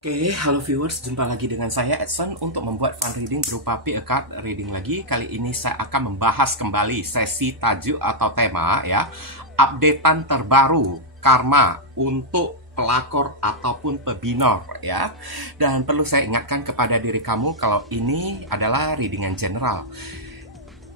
Oke, halo viewers, jumpa lagi dengan saya Edson untuk membuat fun reading berupa pick a card reading lagi. Kali ini saya akan membahas kembali sesi tajuk atau tema ya, updatean terbaru karma untuk pelakor ataupun pebinor ya. Dan perlu saya ingatkan kepada diri kamu kalau ini adalah readingan general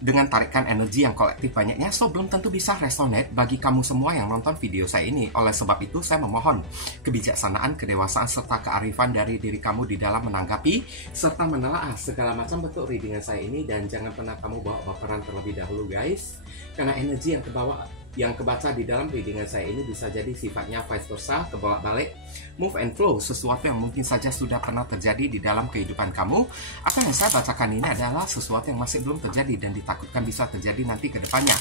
dengan tarikan energi yang kolektif banyaknya, so belum tentu bisa resonate bagi kamu semua yang nonton video saya ini. Oleh sebab itu, saya memohon kebijaksanaan, kedewasaan, serta kearifan dari diri kamu di dalam menanggapi serta menelaah segala macam bentuk readingan saya ini. Dan jangan pernah kamu bawa baperan terlebih dahulu guys, karena energi yang kebaca di dalam readingan saya ini bisa jadi sifatnya vice versa, kebolak-balik, move and flow, sesuatu yang mungkin saja sudah pernah terjadi di dalam kehidupan kamu, atau yang saya bacakan ini adalah sesuatu yang masih belum terjadi dan ditakutkan bisa terjadi nanti ke depannya.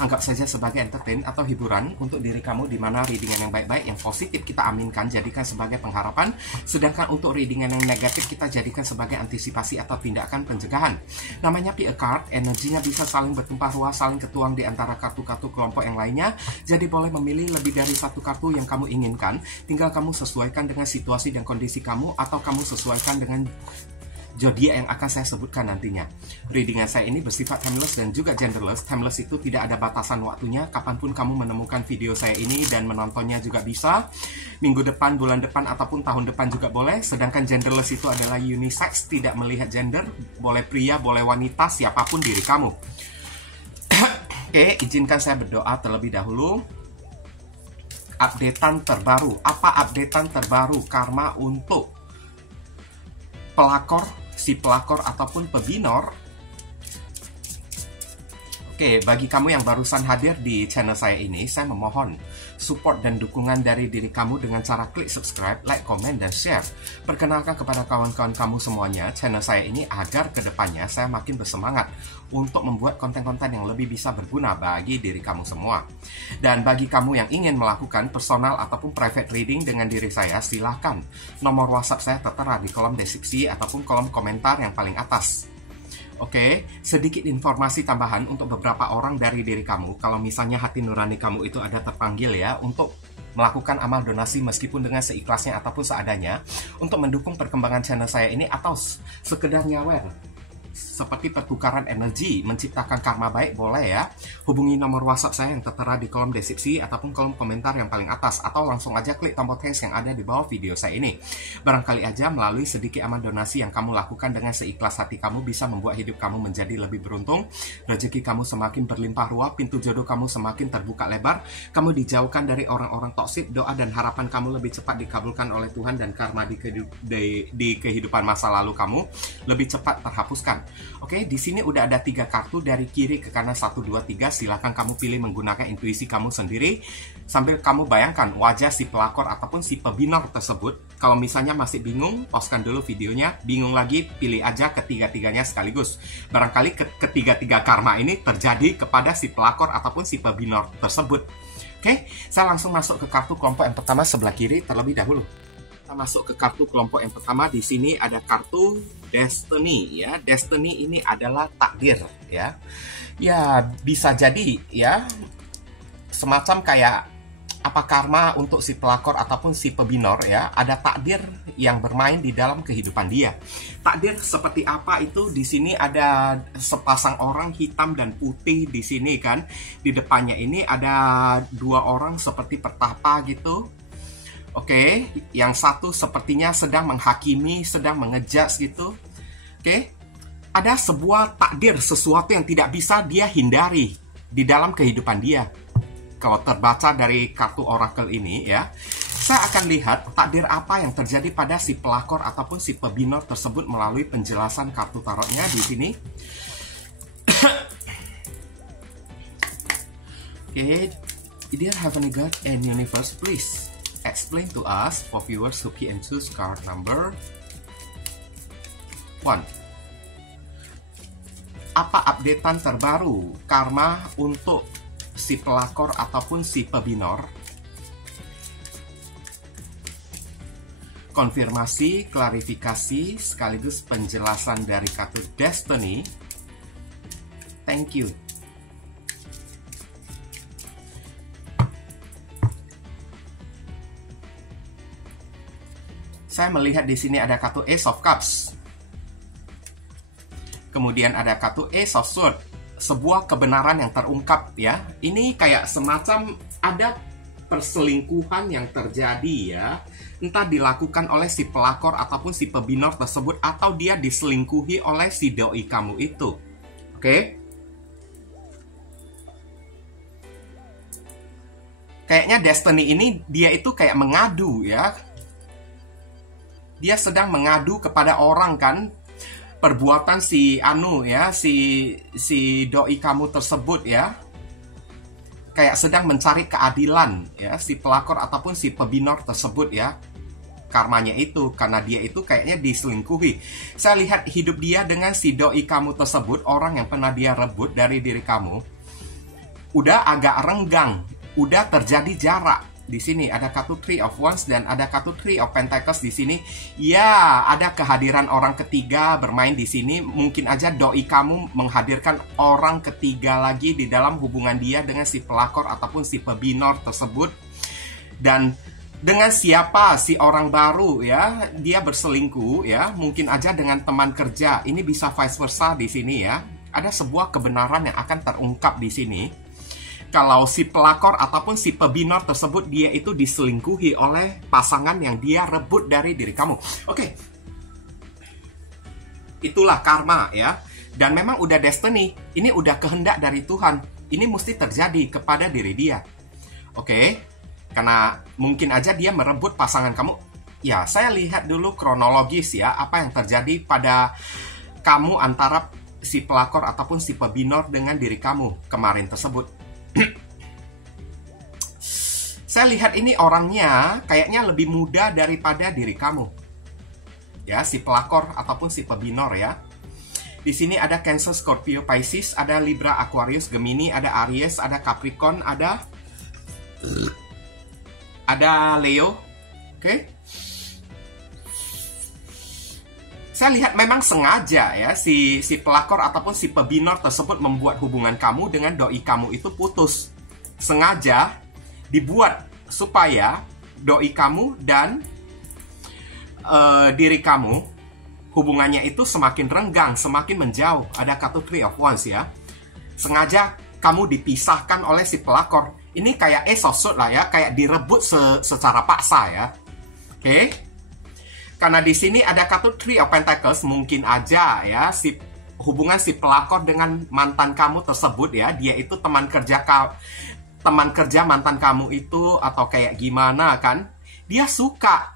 Anggap saja sebagai entertain atau hiburan untuk diri kamu, di mana readingan yang baik-baik, yang positif kita aminkan, jadikan sebagai pengharapan, sedangkan untuk readingan yang negatif kita jadikan sebagai antisipasi atau tindakan pencegahan. Namanya pick a card, energinya bisa saling bertumpah ruah, saling ketuang di antara kartu-kartu kelompok yang lainnya, jadi boleh memilih lebih dari satu kartu yang kamu inginkan. Tinggal kamu sesuaikan dengan situasi dan kondisi kamu, atau kamu sesuaikan dengan zodiak yang akan saya sebutkan nantinya. Readingan saya ini bersifat timeless dan juga genderless. Timeless itu tidak ada batasan waktunya, kapanpun kamu menemukan video saya ini dan menontonnya juga bisa. Minggu depan, bulan depan, ataupun tahun depan juga boleh. Sedangkan genderless itu adalah unisex, tidak melihat gender, boleh pria, boleh wanita, siapapun diri kamu. Oke, izinkan saya berdoa terlebih dahulu. Updatean terbaru. Apa updatean terbaru karma untuk pelakor, si pelakor ataupun pebinor? Oke, bagi kamu yang barusan hadir di channel saya ini, saya memohon support dan dukungan dari diri kamu dengan cara klik subscribe, like, komen, dan share. Perkenalkan kepada kawan-kawan kamu semuanya channel saya ini agar kedepannya saya makin bersemangat untuk membuat konten-konten yang lebih bisa berguna bagi diri kamu semua. Dan bagi kamu yang ingin melakukan personal ataupun private reading dengan diri saya, silahkan. Nomor WhatsApp saya tertera di kolom deskripsi ataupun kolom komentar yang paling atas. Oke, sedikit informasi tambahan untuk beberapa orang dari diri kamu. Kalau misalnya hati nurani kamu itu ada terpanggil ya untuk melakukan amal donasi meskipun dengan seikhlasnya ataupun seadanya untuk mendukung perkembangan channel saya ini, atau sekedar nyawer seperti pertukaran energi, menciptakan karma baik, boleh ya. Hubungi nomor WhatsApp saya yang tertera di kolom deskripsi ataupun kolom komentar yang paling atas, atau langsung aja klik tombol thanks yang ada di bawah video saya ini. Barangkali aja melalui sedikit amal donasi yang kamu lakukan dengan seikhlas hati kamu bisa membuat hidup kamu menjadi lebih beruntung, rezeki kamu semakin berlimpah ruah, pintu jodoh kamu semakin terbuka lebar, kamu dijauhkan dari orang-orang toksik, doa dan harapan kamu lebih cepat dikabulkan oleh Tuhan, dan karma di kehidupan masa lalu kamu lebih cepat terhapuskan. Oke, di sini udah ada 3 kartu dari kiri ke kanan, 1, 2, 3. Silahkan kamu pilih menggunakan intuisi kamu sendiri sambil kamu bayangkan wajah si pelakor ataupun si pebinor tersebut. Kalau misalnya masih bingung, pauskan dulu videonya. Bingung lagi, pilih aja ketiga-tiganya sekaligus. Barangkali ketiga-tiga karma ini terjadi kepada si pelakor ataupun si pebinor tersebut. Oke, saya langsung masuk ke kartu kelompok yang pertama sebelah kiri terlebih dahulu. Kita masuk ke kartu kelompok yang pertama. Di sini ada kartu Destiny ya. Destiny ini adalah takdir ya. Ya, bisa jadi ya semacam kayak apa karma untuk si pelakor ataupun si pebinor ya. Ada takdir yang bermain di dalam kehidupan dia. Takdir seperti apa itu? Di sini ada sepasang orang hitam dan putih di sini kan. Di depannya ini ada 2 orang seperti pertapa gitu. Oke, yang satu sepertinya sedang menghakimi, sedang mengejudge gitu. Oke, ada sebuah takdir, sesuatu yang tidak bisa dia hindari di dalam kehidupan dia. Kalau terbaca dari kartu oracle ini ya, saya akan lihat takdir apa yang terjadi pada si pelakor ataupun si pebinor tersebut melalui penjelasan kartu tarotnya di sini. Oke, dear Heavenly God and Universe, please explain to us for viewers who pick and choose card number 1. Apa updatean terbaru karma untuk si pelakor ataupun si pebinor? Konfirmasi, klarifikasi, sekaligus penjelasan dari kartu Destiny. Thank you. Saya melihat di sini ada kartu Ace of Cups. Kemudian ada kartu Ace of Swords. Sebuah kebenaran yang terungkap ya. Ini kayak semacam ada perselingkuhan yang terjadi ya. Entah dilakukan oleh si pelakor ataupun si pebinor tersebut, atau dia diselingkuhi oleh si doi kamu itu. Oke? Kayaknya Destiny ini dia itu kayak mengadu ya. Dia sedang mengadu kepada orang kan, perbuatan si anu ya, si doi kamu tersebut ya. Kayak sedang mencari keadilan ya, si pelakor ataupun si pebinor tersebut ya. Karmanya itu, karena dia itu kayaknya diselingkuhi. Saya lihat hidup dia dengan si doi kamu tersebut, orang yang pernah dia rebut dari diri kamu, udah agak renggang, udah terjadi jarak. Di sini ada kartu Three of Wands dan ada kartu Three of Pentacles di sini. Ya, ada kehadiran orang ketiga bermain di sini. Mungkin aja doi kamu menghadirkan orang ketiga lagi di dalam hubungan dia dengan si pelakor ataupun si pebinor tersebut. Dan dengan siapa si orang baru ya, dia berselingkuh ya. Mungkin aja dengan teman kerja. Ini bisa vice versa di sini ya. Ada sebuah kebenaran yang akan terungkap di sini. Kalau si pelakor ataupun si pebinor tersebut dia itu diselingkuhi oleh pasangan yang dia rebut dari diri kamu. Oke. Itulah karma ya. Dan memang udah destiny. Ini udah kehendak dari Tuhan. Ini mesti terjadi kepada diri dia. Oke. Karena mungkin aja dia merebut pasangan kamu. Ya, saya lihat dulu kronologis ya. Apa yang terjadi pada kamu antara si pelakor ataupun si pebinor dengan diri kamu kemarin tersebut. Saya lihat ini orangnya kayaknya lebih muda daripada diri kamu. Ya, si pelakor ataupun si pebinor ya. Di sini ada Cancer, Scorpio, Pisces, ada Libra, Aquarius, Gemini, ada Aries, ada Capricorn, ada Leo. Oke. Saya lihat memang sengaja ya si pelakor ataupun si pebinor tersebut membuat hubungan kamu dengan doi kamu itu putus. Sengaja dibuat supaya doi kamu dan diri kamu hubungannya itu semakin renggang, semakin menjauh. Ada kartu Three of Wands ya. Sengaja kamu dipisahkan oleh si pelakor. Ini kayak Ace of Swords lah ya, kayak direbut secara paksa ya. Oke. Karena di sini ada kartu Three of Pentacles, mungkin aja ya hubungan si pelakor dengan mantan kamu tersebut ya, dia itu teman kerja mantan kamu itu atau kayak gimana kan? Dia suka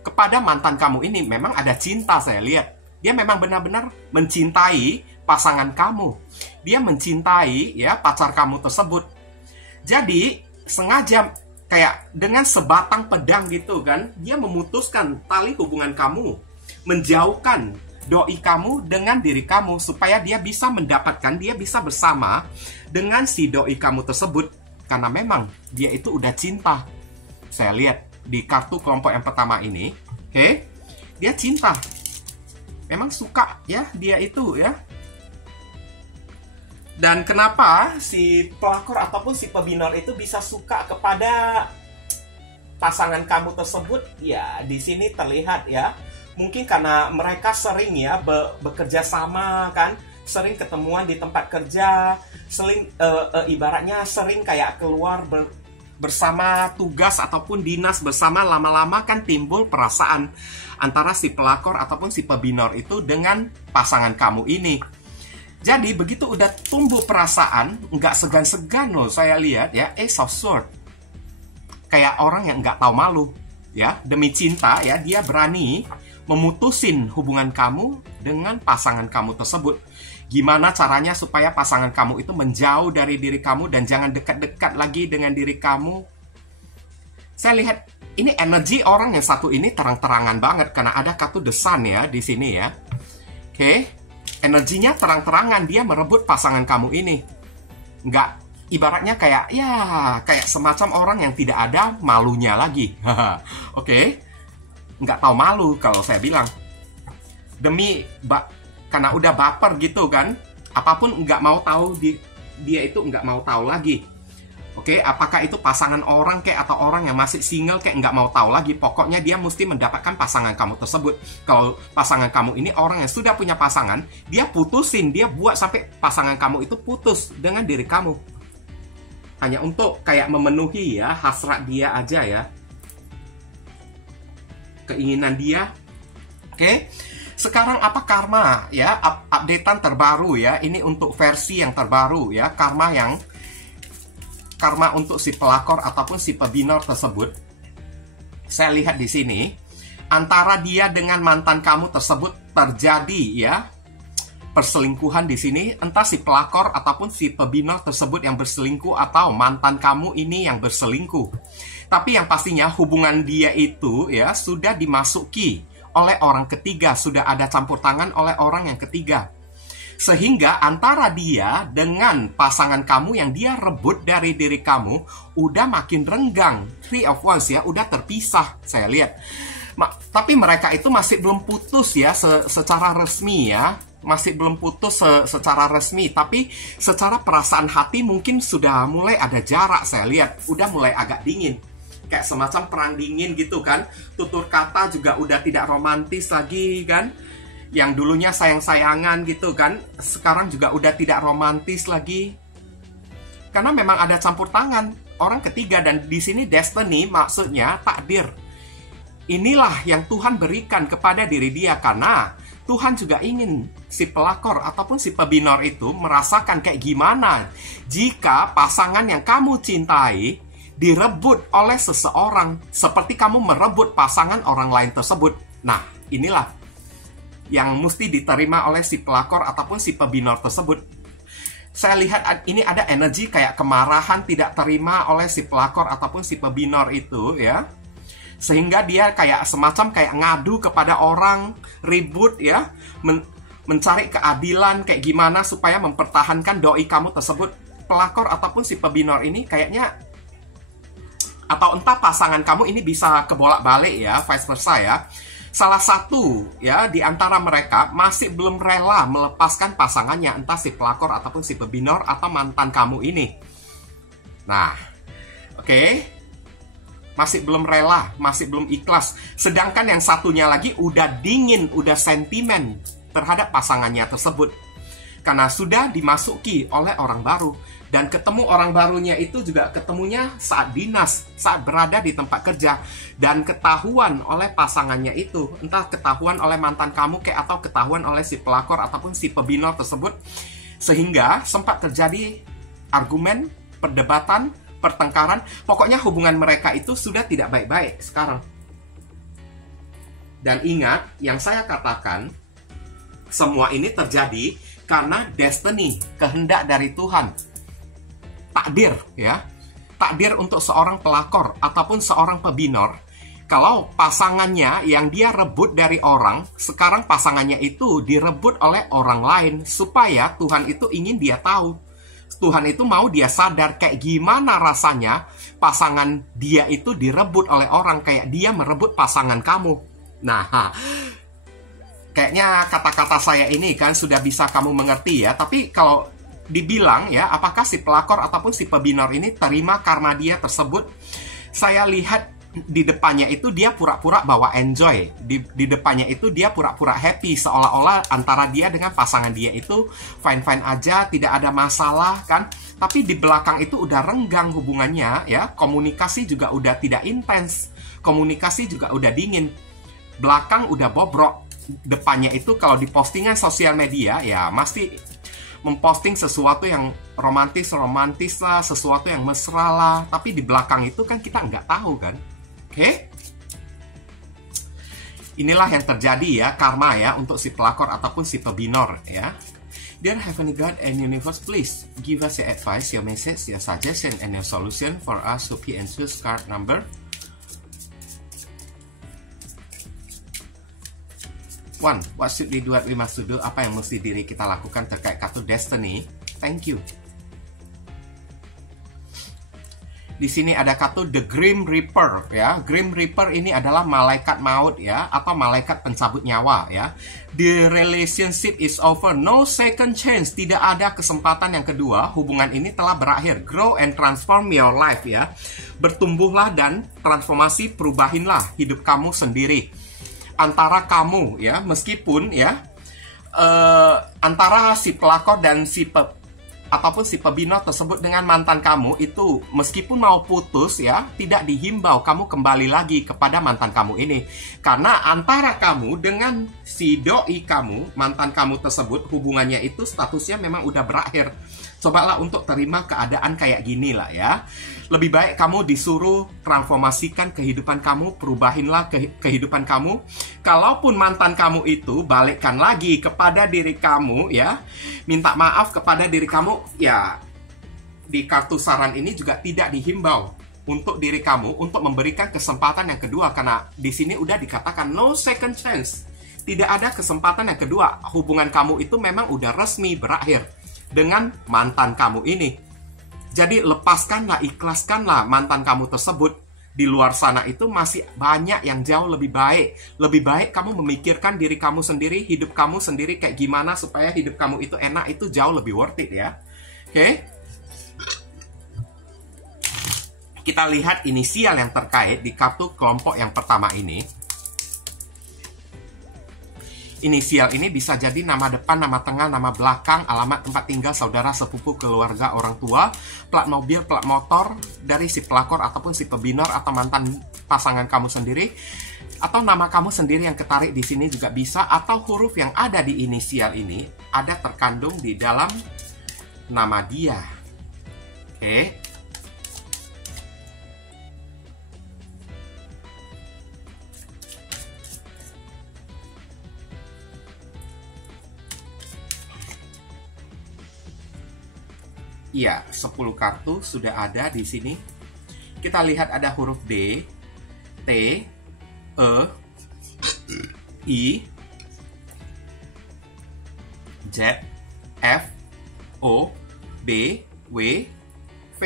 kepada mantan kamu ini, memang ada cinta saya lihat. Dia memang benar-benar mencintai pasangan kamu. Dia mencintai ya pacar kamu tersebut. Jadi sengaja kayak dengan sebatang pedang gitu kan, dia memutuskan tali hubungan kamu, menjauhkan doi kamu dengan diri kamu, supaya dia bisa mendapatkan, dia bisa bersama dengan si doi kamu tersebut. Karena memang dia itu udah cinta. Saya lihat di kartu kelompok yang pertama ini, oke, dia cinta. Memang suka ya dia itu ya. Dan kenapa si pelakor ataupun si pebinor itu bisa suka kepada pasangan kamu tersebut? Ya, di sini terlihat ya. Mungkin karena mereka sering ya bekerja sama kan, sering ketemuan di tempat kerja, sering ibaratnya sering kayak keluar bersama tugas ataupun dinas bersama, lama-lama kan timbul perasaan antara si pelakor ataupun si pebinor itu dengan pasangan kamu ini. Jadi begitu udah tumbuh perasaan, nggak segan-segan loh saya lihat ya, Ace of Swords. Kayak orang yang nggak tahu malu ya, demi cinta ya, dia berani memutusin hubungan kamu dengan pasangan kamu tersebut. Gimana caranya supaya pasangan kamu itu menjauh dari diri kamu dan jangan dekat-dekat lagi dengan diri kamu. Saya lihat ini energi orang yang satu ini terang-terangan banget karena ada kartu The Sun ya di sini ya. Oke. Energinya terang-terangan, dia merebut pasangan kamu ini. Nggak, ibaratnya kayak, ya, kayak semacam orang yang tidak ada malunya lagi. Oke. Nggak tahu malu kalau saya bilang. Karena udah baper gitu kan, apapun nggak mau tahu, dia itu nggak mau tahu lagi. Oke, apakah itu pasangan orang kayak atau orang yang masih single kayak nggak mau tahu lagi. Pokoknya dia mesti mendapatkan pasangan kamu tersebut. Kalau pasangan kamu ini orang yang sudah punya pasangan, dia putusin, dia buat sampai pasangan kamu itu putus dengan diri kamu. Hanya untuk kayak memenuhi ya hasrat dia aja ya. Keinginan dia. Oke. Sekarang apa karma ya? Updatean terbaru ya. Ini untuk versi yang terbaru ya. Karma untuk si pelakor ataupun si pebinor tersebut. Saya lihat di sini antara dia dengan mantan kamu tersebut terjadi ya perselingkuhan di sini, entah si pelakor ataupun si pebinor tersebut yang berselingkuh atau mantan kamu ini yang berselingkuh. Tapi yang pastinya hubungan dia itu ya sudah dimasuki oleh orang ketiga, sudah ada campur tangan oleh orang yang ketiga. Sehingga antara dia dengan pasangan kamu yang dia rebut dari diri kamu udah makin renggang. Three of Wands ya, udah terpisah saya lihat. Tapi mereka itu masih belum putus ya secara resmi ya. Masih belum putus secara resmi. Tapi secara perasaan hati mungkin sudah mulai ada jarak saya lihat. Udah mulai agak dingin. Kayak semacam perang dingin gitu kan. Tutur kata juga udah tidak romantis lagi kan. Yang dulunya sayang-sayangan gitu kan, sekarang juga udah tidak romantis lagi. Karena memang ada campur tangan orang ketiga, dan di sini destiny maksudnya takdir. Inilah yang Tuhan berikan kepada diri dia, karena Tuhan juga ingin si pelakor ataupun si pebinor itu merasakan kayak gimana jika pasangan yang kamu cintai direbut oleh seseorang, seperti kamu merebut pasangan orang lain tersebut. Nah, inilah yang mesti diterima oleh si pelakor ataupun si pebinor tersebut. Saya lihat ini ada energi kayak kemarahan tidak terima oleh si pelakor ataupun si pebinor itu ya. Sehingga dia kayak semacam kayak ngadu kepada orang, ribut ya, mencari keadilan kayak gimana supaya mempertahankan doi kamu tersebut. Pelakor ataupun si pebinor ini kayaknya, atau entah pasangan kamu ini bisa kebolak-balik ya, vice versa ya. Salah satu ya di antara mereka masih belum rela melepaskan pasangannya, entah si pelakor ataupun si pebinor atau mantan kamu ini. Nah, oke. Masih belum rela, masih belum ikhlas. Sedangkan yang satunya lagi udah dingin, udah sentimen terhadap pasangannya tersebut. Karena sudah dimasuki oleh orang baru. Dan ketemu orang barunya itu juga ketemunya saat dinas, saat berada di tempat kerja. Dan ketahuan oleh pasangannya itu, entah ketahuan oleh mantan kamu kayak atau ketahuan oleh si pelakor ataupun si pebinor tersebut. Sehingga sempat terjadi argumen, perdebatan, pertengkaran. Pokoknya hubungan mereka itu sudah tidak baik-baik sekarang. Dan ingat, yang saya katakan, semua ini terjadi karena destiny, kehendak dari Tuhan. Takdir ya, takdir untuk seorang pelakor ataupun seorang pebinor. Kalau pasangannya yang dia rebut dari orang, sekarang pasangannya itu direbut oleh orang lain, supaya Tuhan itu ingin dia tahu. Tuhan itu mau dia sadar kayak gimana rasanya pasangan dia itu direbut oleh orang, kayak dia merebut pasangan kamu. Nah, kayaknya kata-kata saya ini kan sudah bisa kamu mengerti ya. Tapi kalau dibilang ya, apakah si pelakor ataupun si pebinor ini terima karma dia tersebut? Saya lihat di depannya itu dia pura-pura bawa enjoy. Di depannya itu dia pura-pura happy, seolah-olah antara dia dengan pasangan dia itu fine-fine aja, tidak ada masalah kan. Tapi di belakang itu udah renggang hubungannya ya. Komunikasi juga udah tidak intens, komunikasi juga udah dingin. Belakang udah bobrok. Depannya itu kalau di postingan sosial media ya mesti memposting sesuatu yang romantis lah, sesuatu yang mesra lah. Tapi di belakang itu kan kita nggak tahu kan. Oke? Inilah yang terjadi ya, karma ya, untuk si pelakor ataupun si pebinor ya. Dear Heavenly God and Universe, please give us your advice, your message, your suggestion, and your solution for us to pick and choose card number 1. What should we do, what we must do? Apa yang mesti diri kita lakukan terkait kartu destiny? Thank you. Di sini ada kartu The Grim Reaper ya. Grim Reaper ini adalah malaikat maut ya, atau malaikat pencabut nyawa ya. The relationship is over, no second chance. Tidak ada kesempatan yang kedua. Hubungan ini telah berakhir. Grow and transform your life ya. Bertumbuhlah dan transformasi, perubahinlah hidup kamu sendiri. Antara kamu ya, meskipun ya antara si pelakor dan ataupun si pebina tersebut dengan mantan kamu itu, meskipun mau putus ya, tidak dihimbau kamu kembali lagi kepada mantan kamu ini. Karena antara kamu dengan si doi kamu, mantan kamu tersebut, hubungannya itu statusnya memang udah berakhir. Cobalah untuk terima keadaan kayak gini lah ya. Lebih baik kamu disuruh transformasikan kehidupan kamu, perubahinlah kehidupan kamu. Kalaupun mantan kamu itu, balikkan lagi kepada diri kamu ya. Minta maaf kepada diri kamu ya. Di kartu saran ini juga tidak dihimbau untuk diri kamu untuk memberikan kesempatan yang kedua, karena di sini udah dikatakan no second chance. Tidak ada kesempatan yang kedua. Hubungan kamu itu memang udah resmi berakhir dengan mantan kamu ini. Jadi lepaskanlah, ikhlaskanlah mantan kamu tersebut. Di luar sana itu masih banyak yang jauh lebih baik. Lebih baik kamu memikirkan diri kamu sendiri, hidup kamu sendiri kayak gimana supaya hidup kamu itu enak, itu jauh lebih worth it ya. Oke? Kita lihat inisial yang terkait di kartu kelompok yang pertama ini. Inisial ini bisa jadi nama depan, nama tengah, nama belakang, alamat tempat tinggal, saudara, sepupu, keluarga, orang tua, plat mobil, plat motor dari si pelakor ataupun si pebinor atau mantan pasangan kamu sendiri, atau nama kamu sendiri yang ketarik di sini juga bisa, atau huruf yang ada di inisial ini ada terkandung di dalam nama dia. Oke. Iya, 10 kartu sudah ada di sini. Kita lihat ada huruf D, T, E, I, Z, F, O, B, W, V.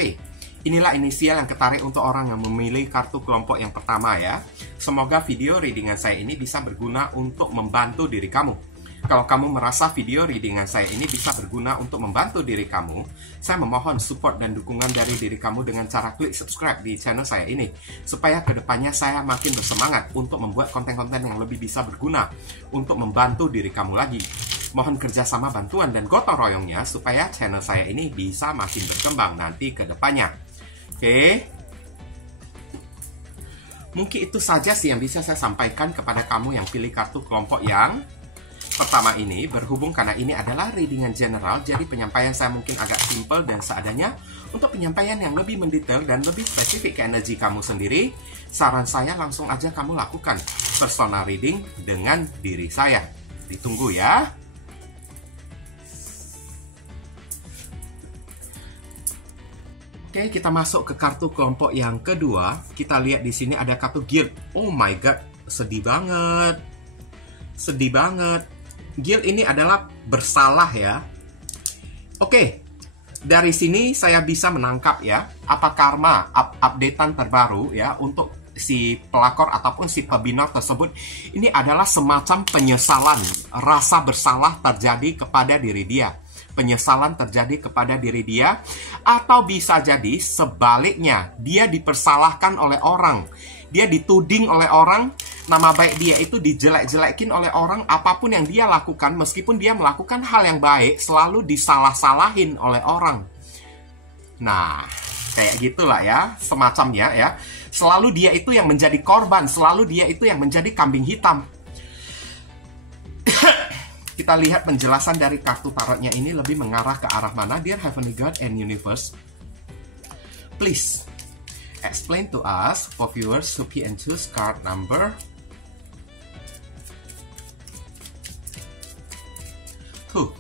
Inilah inisial yang ketarik untuk orang yang memilih kartu kelompok yang pertama ya. Semoga video readingan saya ini bisa berguna untuk membantu diri kamu. Kalau kamu merasa video readingan saya ini bisa berguna untuk membantu diri kamu, saya memohon support dan dukungan dari diri kamu dengan cara klik subscribe di channel saya ini, supaya kedepannya saya makin bersemangat untuk membuat konten-konten yang lebih bisa berguna untuk membantu diri kamu lagi. Mohon kerjasama, bantuan, dan gotong royongnya supaya channel saya ini bisa makin berkembang nanti ke depannya. Oke? Mungkin itu saja sih yang bisa saya sampaikan kepada kamu yang pilih kartu kelompok yang pertama ini. Berhubung karena ini adalah readingan general, jadi penyampaian saya mungkin agak simple dan seadanya. Untuk penyampaian yang lebih mendetail dan lebih spesifik ke energi kamu sendiri, saran saya langsung aja kamu lakukan personal reading dengan diri saya. Ditunggu ya. Oke, kita masuk ke kartu kelompok yang kedua. Kita lihat di sini ada kartu guilt. Oh my god, sedih banget. Sedih banget. Guilt ini adalah bersalah ya. Oke, dari sini saya bisa menangkap ya, apa karma, updatean terbaru ya untuk si pelakor ataupun si pebinor tersebut. Ini adalah semacam penyesalan, rasa bersalah terjadi kepada diri dia. Penyesalan terjadi kepada diri dia, atau bisa jadi sebaliknya, dia dipersalahkan oleh orang. Dia dituding oleh orang, nama baik dia itu dijelek-jelekin oleh orang. Apapun yang dia lakukan, meskipun dia melakukan hal yang baik, selalu disalah-salahin oleh orang. Nah, kayak gitulah ya, semacamnya ya. Selalu dia itu yang menjadi korban, selalu dia itu yang menjadi kambing hitam. Kita lihat penjelasan dari kartu tarotnya ini lebih mengarah ke arah mana. Dear Heavenly God and Universe, please explain to us for viewers who pick and choose card number 2.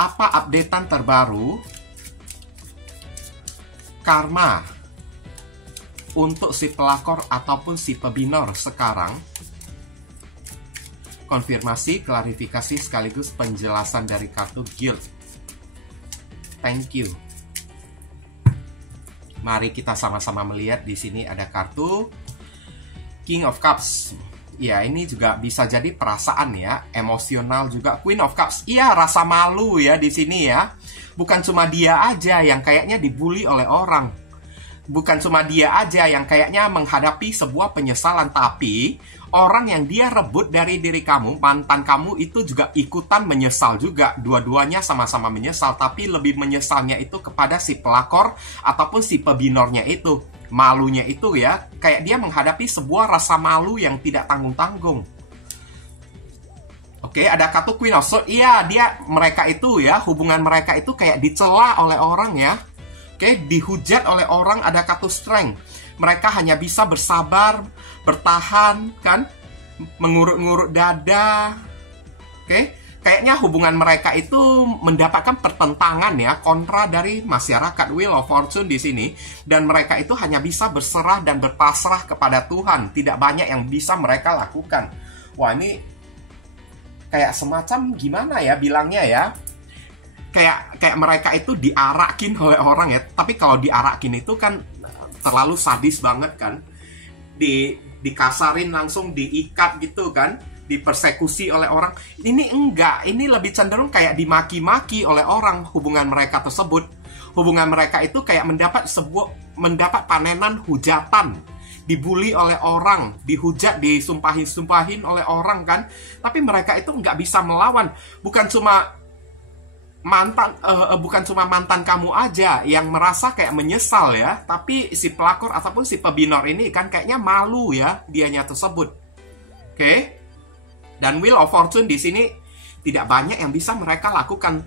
Apa updatean terbaru karma untuk si pelakor ataupun si pebinor sekarang? Konfirmasi, klarifikasi, sekaligus penjelasan dari kartu guilt. Thank you. Mari kita sama-sama melihat di sini ada kartu King of Cups. Ya, ini juga bisa jadi perasaan ya, emosional juga. Queen of Cups, iya rasa malu ya di sini ya. Bukan cuma dia aja yang kayaknya dibully oleh orang. Bukan cuma dia aja yang kayaknya menghadapi sebuah penyesalan, tapi orang yang dia rebut dari diri kamu, mantan kamu itu juga ikutan menyesal juga. Dua-duanya sama-sama menyesal, tapi lebih menyesalnya itu kepada si pelakor ataupun si pebinornya itu. Malunya itu ya, kayak dia menghadapi sebuah rasa malu yang tidak tanggung-tanggung. Oke, ada kartu Queen of Swords. Iya, mereka itu ya, hubungan mereka itu kayak dicela oleh orang ya. Oke, dihujat oleh orang. Ada kartu Strength. Mereka hanya bisa bersabar, bertahan, kan? Mengurut-ngurut dada. Oke, kayaknya hubungan mereka itu mendapatkan pertentangan ya, kontra dari masyarakat. Wheel of Fortune di sini, dan mereka itu hanya bisa berserah dan berpasrah kepada Tuhan. Tidak banyak yang bisa mereka lakukan. Wah, ini kayak semacam gimana ya bilangnya ya? Kayak mereka itu diarakin oleh orang ya. Tapi kalau diarakin itu kan terlalu sadis banget kan? Dikasarin langsung, diikat gitu kan? Dipersekusi oleh orang. Ini enggak, ini lebih cenderung kayak dimaki-maki oleh orang. Hubungan mereka tersebut, hubungan mereka itu kayak mendapat panenan hujatan, dibully oleh orang, dihujat, disumpahin oleh orang kan. Tapi mereka itu nggak bisa melawan. Bukan cuma mantan kamu aja yang merasa kayak menyesal ya, tapi si pelakor ataupun si pebinor ini kan kayaknya malu ya dianya tersebut. Oke. Dan Wheel of Fortune di sini tidak banyak yang bisa mereka lakukan,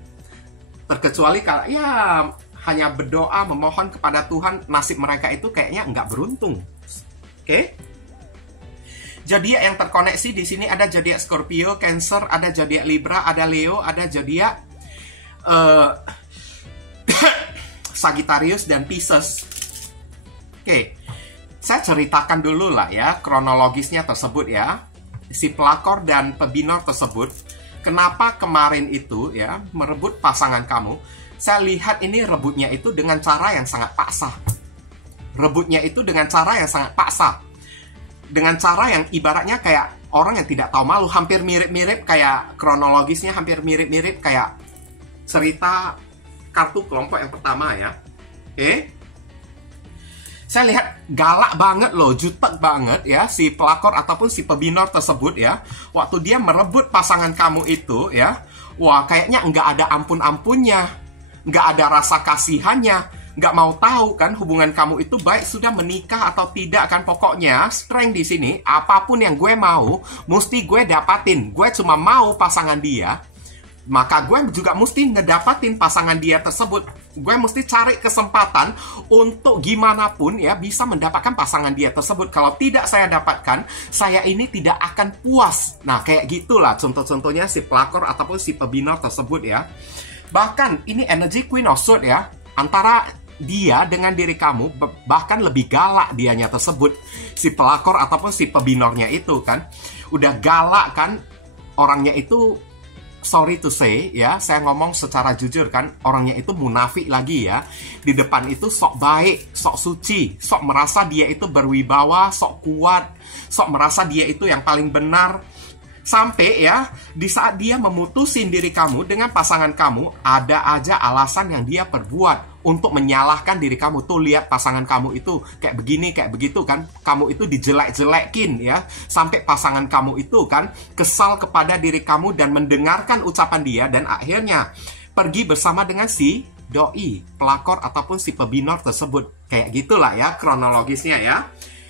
terkecuali kalau ya hanya berdoa memohon kepada Tuhan. Nasib mereka itu kayaknya nggak beruntung. Oke? Zodiak yang terkoneksi di sini ada zodiak Scorpio, Cancer, ada zodiak Libra, ada Leo, ada zodiak Sagittarius dan Pisces. Oke, saya ceritakan dulu lah ya kronologisnya tersebut ya. Si pelakor dan pebinor tersebut, kenapa kemarin itu ya merebut pasangan kamu. Saya lihat ini rebutnya itu dengan cara yang sangat paksa. Rebutnya itu dengan cara yang sangat paksa. Dengan cara yang ibaratnya kayak orang yang tidak tahu malu. Hampir mirip-mirip kayak kronologisnya, hampir mirip-mirip kayak cerita kartu kelompok yang pertama ya. Oke. Saya lihat galak banget loh, jutek banget ya si pelakor ataupun si pebinor tersebut ya. Waktu dia merebut pasangan kamu itu ya, wah kayaknya nggak ada ampun-ampunnya, nggak ada rasa kasihannya, nggak mau tahu kan hubungan kamu itu baik sudah menikah atau tidak kan. Pokoknya strength di sini, apapun yang gue mau, mesti gue dapatin. Gue cuma mau pasangan dia, maka gue juga mesti ngedapatin pasangan dia tersebut. Gue mesti cari kesempatan untuk gimana pun ya bisa mendapatkan pasangan dia tersebut. Kalau tidak saya dapatkan, saya ini tidak akan puas. Nah kayak gitulah contoh-contohnya si pelakor ataupun si pebinor tersebut ya. Bahkan ini energi Queen of Swords ya. Antara dia dengan diri kamu, bahkan lebih galak dianya tersebut. Si pelakor ataupun si pebinornya itu kan udah galak kan. Orangnya itu, sorry to say ya, saya ngomong secara jujur kan, orangnya itu munafik lagi ya. Di depan itu sok baik, sok suci, sok merasa dia itu berwibawa, sok kuat, sok merasa dia itu yang paling benar. Sampai ya, di saat dia memutusin diri kamu dengan pasangan kamu, ada aja alasan yang dia perbuat untuk menyalahkan diri kamu. Tuh lihat pasangan kamu itu kayak begini, kayak begitu kan. Kamu itu dijelek-jelekin ya. Sampai pasangan kamu itu kan kesal kepada diri kamu dan mendengarkan ucapan dia. Dan akhirnya pergi bersama dengan si doi, pelakor ataupun si pebinor tersebut. Kayak gitulah ya kronologisnya ya.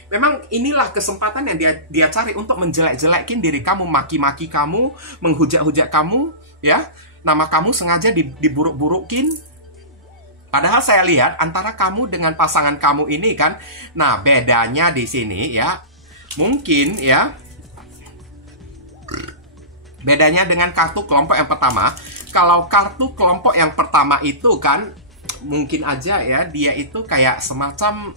Memang inilah kesempatan yang dia cari untuk menjelek-jelekin diri kamu, maki-maki kamu, menghujat-hujat kamu, ya. Nama kamu sengaja diburuk-burukin. Padahal saya lihat antara kamu dengan pasangan kamu ini kan, nah bedanya di sini ya, mungkin ya, bedanya dengan kartu kelompok yang pertama. Kalau kartu kelompok yang pertama itu kan, mungkin aja ya, dia itu kayak semacam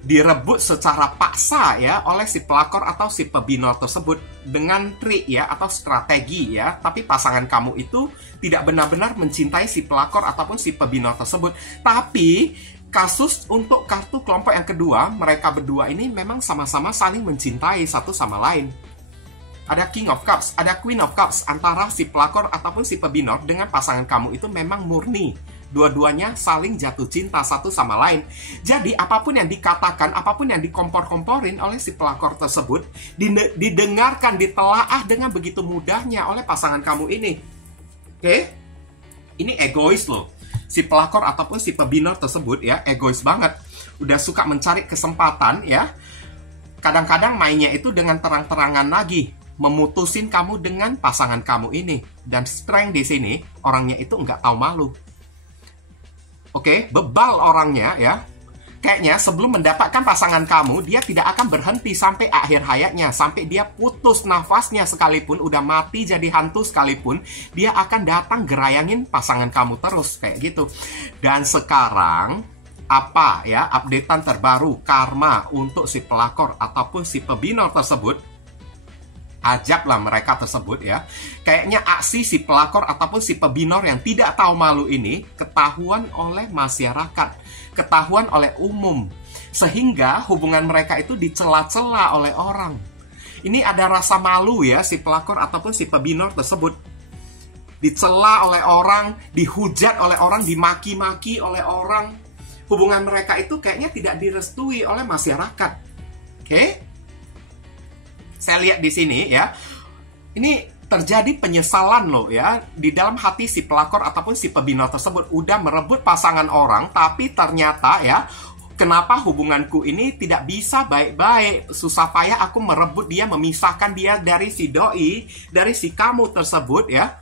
direbut secara paksa ya oleh si pelakor atau si pebinor tersebut dengan trik ya atau strategi ya. Tapi pasangan kamu itu tidak benar-benar mencintai si pelakor ataupun si pebinor tersebut. Tapi Kasus untuk kartu kelompok yang kedua, mereka berdua ini memang sama-sama saling mencintai satu sama lain. Ada King of Cups, ada Queen of Cups. Antara si pelakor ataupun si pebinor dengan pasangan kamu itu memang murni. Dua-duanya saling jatuh cinta satu sama lain. Jadi apapun yang dikatakan, apapun yang dikompor-komporin oleh si pelakor tersebut, didengarkan, ditelaah dengan begitu mudahnya oleh pasangan kamu ini. Oke? Ini egois loh. Si pelakor ataupun si pebinor tersebut ya, egois banget. Udah suka mencari kesempatan ya. Kadang-kadang mainnya itu dengan terang-terangan lagi. Memutusin kamu dengan pasangan kamu ini. Dan strength di sini, orangnya itu nggak tahu malu. Oke, bebal orangnya ya. Kayaknya sebelum mendapatkan pasangan kamu, dia tidak akan berhenti sampai akhir hayatnya. Sampai dia putus nafasnya sekalipun, udah mati jadi hantu sekalipun, dia akan datang gerayangin pasangan kamu terus, kayak gitu. Dan sekarang, apa ya, updatean terbaru karma untuk si pelakor ataupun si pebinor tersebut. Ajaklah mereka tersebut ya. Kayaknya aksi si pelakor ataupun si pebinor yang tidak tahu malu ini ketahuan oleh masyarakat, ketahuan oleh umum, sehingga hubungan mereka itu dicela-cela oleh orang. Ini ada rasa malu ya si pelakor ataupun si pebinor tersebut. Dicela oleh orang, dihujat oleh orang, dimaki-maki oleh orang. Hubungan mereka itu kayaknya tidak direstui oleh masyarakat. Oke? Saya lihat di sini ya, ini terjadi penyesalan loh ya, di dalam hati si pelakor ataupun si pebinor tersebut. Udah merebut pasangan orang, tapi ternyata ya, kenapa hubunganku ini tidak bisa baik-baik? Susah payah aku merebut dia, memisahkan dia dari si doi, dari si kamu tersebut ya.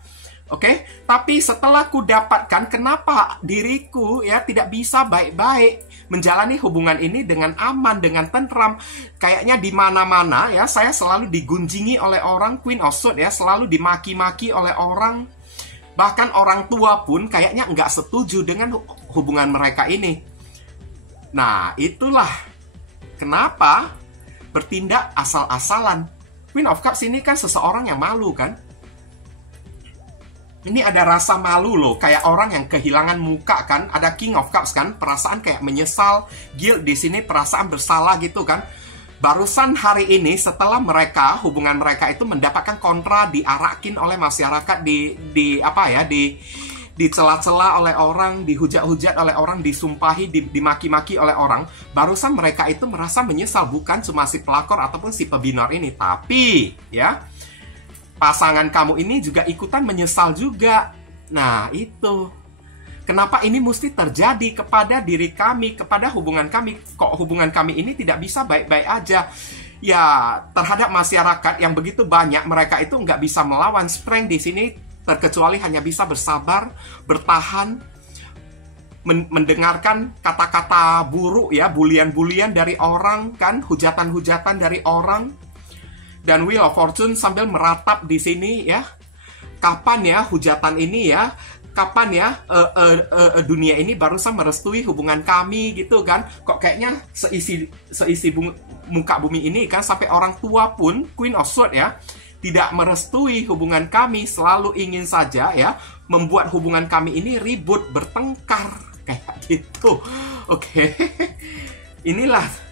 Oke, tapi setelah ku dapatkan, kenapa diriku ya tidak bisa baik-baik menjalani hubungan ini dengan aman, dengan tentram. Kayaknya di mana-mana ya, saya selalu digunjingi oleh orang, Queen of Swords ya, selalu dimaki-maki oleh orang. Bahkan orang tua pun kayaknya nggak setuju dengan hubungan mereka ini. Nah, itulah kenapa bertindak asal-asalan. Queen of Cups ini kan seseorang yang malu kan. Ini ada rasa malu loh, kayak orang yang kehilangan muka kan. Ada King of Cups kan, perasaan kayak menyesal. Guilt di sini perasaan bersalah gitu kan. Barusan hari ini setelah mereka, hubungan mereka itu mendapatkan kontra, diarakin oleh masyarakat, dicela-cela oleh orang, dihujat-hujat oleh orang, disumpahi, dimaki-maki oleh orang. Barusan mereka itu merasa menyesal, bukan cuma si pelakor ataupun si pebinor ini, tapi ya pasangan kamu ini juga ikutan menyesal juga. Nah, itu. Kenapa ini mesti terjadi kepada diri kami, kepada hubungan kami? Kok hubungan kami ini tidak bisa baik-baik aja? Ya, terhadap masyarakat yang begitu banyak, mereka itu nggak bisa melawan. Strength di sini terkecuali hanya bisa bersabar, bertahan, mendengarkan kata-kata buruk ya, bulian-bulian dari orang kan, hujatan-hujatan dari orang. Dan Wheel of Fortune sambil meratap di sini ya. Kapan ya hujatan ini ya? Kapan ya dunia ini barusan merestui hubungan kami gitu kan? Kok kayaknya seisi muka bumi ini kan sampai orang tua pun Queen of Swords ya tidak merestui hubungan kami, selalu ingin saja ya membuat hubungan kami ini ribut, bertengkar kayak gitu. Oke. Inilah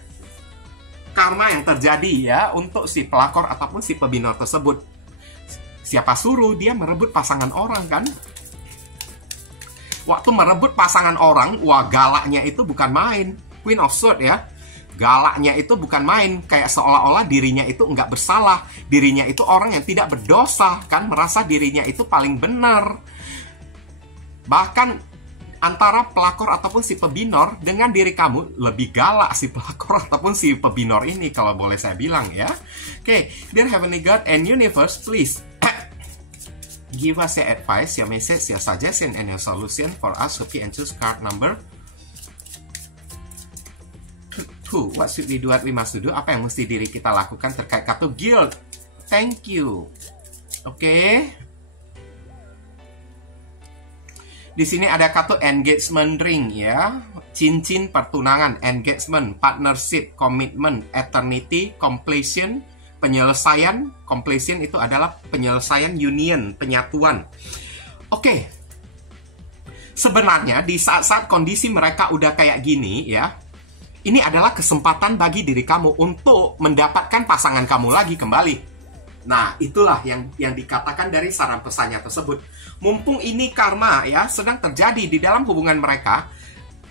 karma yang terjadi ya untuk si pelakor ataupun si pebinor tersebut. Siapa suruh dia merebut pasangan orang kan? Waktu merebut pasangan orang, wah galaknya itu bukan main. Queen of Swords ya, galaknya itu bukan main. Kayak seolah-olah dirinya itu nggak bersalah, dirinya itu orang yang tidak berdosa kan, merasa dirinya itu paling benar. Bahkan antara pelakor ataupun si pebinor dengan diri kamu, lebih galak si pelakor ataupun si pebinor ini, kalau boleh saya bilang ya. Oke, dear Heavenly God and Universe, please give us your advice, your message, your suggestion, and your solution for us. Hope and choose card number 2. What should we do, what we must do? Apa yang mesti diri kita lakukan terkait kartu guilt? Thank you. Oke. Di sini ada kartu engagement ring ya, cincin pertunangan, engagement, partnership, commitment, eternity, completion, penyelesaian. Completion itu adalah penyelesaian, union, penyatuan. Oke. sebenarnya di saat-saat kondisi mereka udah kayak gini ya, ini adalah kesempatan bagi diri kamu untuk mendapatkan pasangan kamu lagi kembali. Nah, itulah yang dikatakan dari saran pesannya tersebut. Mumpung ini karma ya sedang terjadi di dalam hubungan mereka,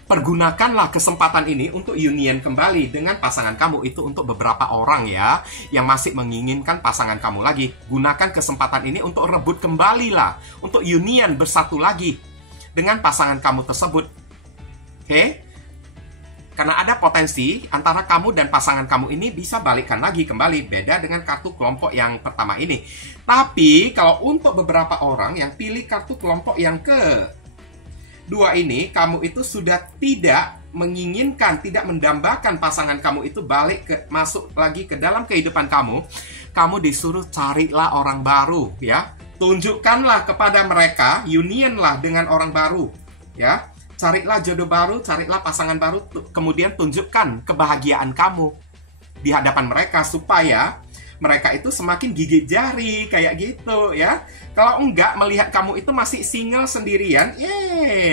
pergunakanlah kesempatan ini untuk union kembali dengan pasangan kamu. Itu untuk beberapa orang ya yang masih menginginkan pasangan kamu lagi. Gunakan kesempatan ini untuk rebut kembali lah, untuk union bersatu lagi dengan pasangan kamu tersebut. Oke? Karena ada potensi antara kamu dan pasangan kamu ini bisa balikan lagi kembali. Beda dengan kartu kelompok yang pertama ini. Tapi kalau untuk beberapa orang yang pilih kartu kelompok yang kedua ini, kamu itu sudah tidak menginginkan, tidak mendambakan pasangan kamu itu masuk lagi ke dalam kehidupan kamu. Kamu disuruh carilah orang baru ya. Tunjukkanlah kepada mereka, unionlah dengan orang baru ya. Carilah jodoh baru, carilah pasangan baru, kemudian tunjukkan kebahagiaan kamu di hadapan mereka supaya mereka itu semakin gigit jari kayak gitu ya. Kalau enggak melihat kamu itu masih single sendirian,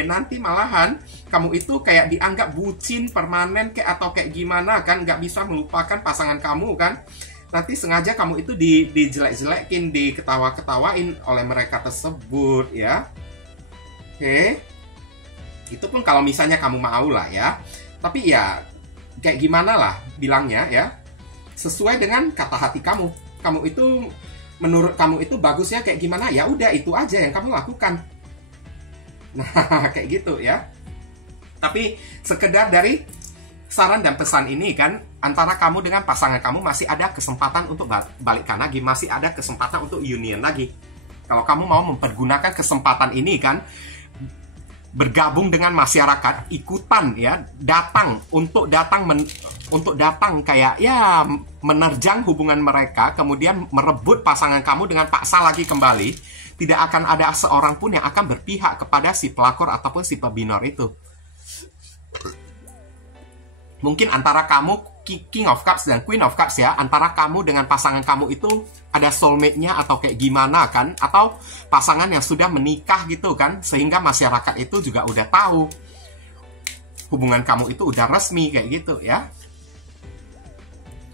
nanti malahan kamu itu kayak dianggap bucin permanen kayak atau kayak gimana kan, nggak bisa melupakan pasangan kamu kan. Nanti sengaja kamu itu dijelek-jelekin, diketawa-ketawain oleh mereka tersebut ya. Oke. Itu pun kalau misalnya kamu mau lah ya. Tapi ya kayak gimana lah bilangnya ya. Sesuai dengan kata hati kamu. Kamu itu, menurut kamu itu bagusnya kayak gimana, ya udah itu aja yang kamu lakukan. Nah, kayak gitu ya. Tapi sekedar dari saran dan pesan ini kan, antara kamu dengan pasangan kamu masih ada kesempatan untuk balikan lagi, masih ada kesempatan untuk union lagi. Kalau kamu mau mempergunakan kesempatan ini kan, bergabung dengan masyarakat, ikutan ya, datang kayak ya menerjang hubungan mereka, kemudian merebut pasangan kamu dengan paksa lagi kembali. Tidak akan ada seorang pun yang akan berpihak kepada si pelakor ataupun si pebinor itu. Mungkin antara kamu King of Cups dan Queen of Cups ya, antara kamu dengan pasangan kamu itu ada soulmate-nya atau kayak gimana kan, atau pasangan yang sudah menikah gitu kan, sehingga masyarakat itu juga udah tahu hubungan kamu itu udah resmi kayak gitu ya.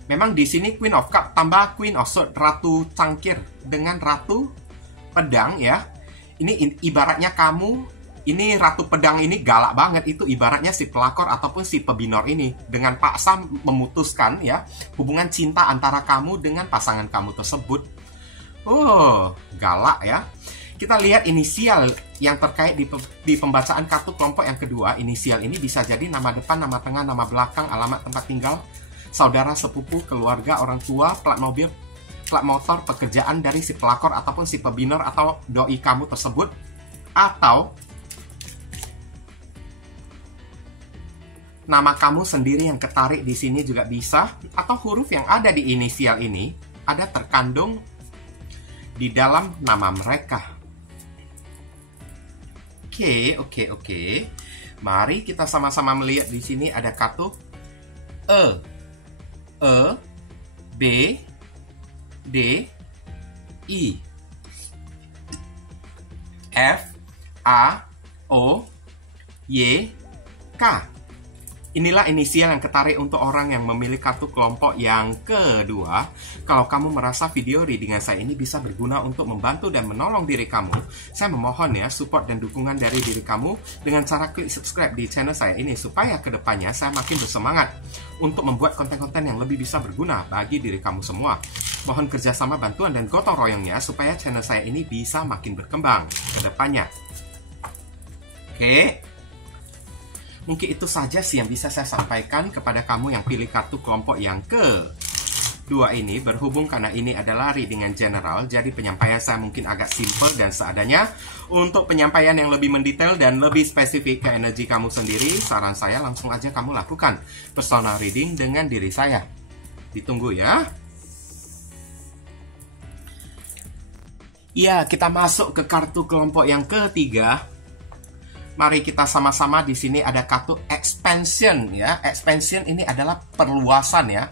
Memang di sini Queen of Cups tambah Queen of Swords, Ratu Cangkir dengan Ratu Pedang ya. Ini ibaratnya kamu, ini Ratu Pedang ini galak banget, itu ibaratnya si pelakor ataupun si pebinor ini dengan paksa memutuskan ya hubungan cinta antara kamu dengan pasangan kamu tersebut. Oh, galak ya. Kita lihat inisial yang terkait di pembacaan kartu kelompok yang kedua. Inisial ini bisa jadi nama depan, nama tengah, nama belakang, alamat tempat tinggal, saudara, sepupu, keluarga, orang tua, plat mobil, plat motor, pekerjaan dari si pelakor ataupun si pebinor atau doi kamu tersebut, atau nama kamu sendiri yang ketarik di sini juga bisa, atau huruf yang ada di inisial ini ada terkandung di dalam nama mereka. Oke. Mari kita sama-sama melihat di sini ada kartu E, B, D, I, F, A, O, Y, K. Inilah inisial yang ketarik untuk orang yang memilih kartu kelompok yang kedua. Kalau kamu merasa video readingan saya ini bisa berguna untuk membantu dan menolong diri kamu, saya memohon ya support dan dukungan dari diri kamu dengan cara klik subscribe di channel saya ini, supaya kedepannya saya makin bersemangat untuk membuat konten-konten yang lebih bisa berguna bagi diri kamu semua. Mohon kerjasama, bantuan, dan gotong royongnya supaya channel saya ini bisa makin berkembang kedepannya. Oke. Mungkin itu saja sih yang bisa saya sampaikan kepada kamu yang pilih kartu kelompok yang kedua ini. Berhubung karena ini adalah readingan general, jadi penyampaian saya mungkin agak simple dan seadanya. Untuk penyampaian yang lebih mendetail dan lebih spesifik ke energi kamu sendiri, saran saya langsung aja kamu lakukan personal reading dengan diri saya. Ditunggu ya. Ya, kita masuk ke kartu kelompok yang ketiga. Mari kita sama-sama, di sini ada kartu expansion ya. Expansion ini adalah perluasan ya.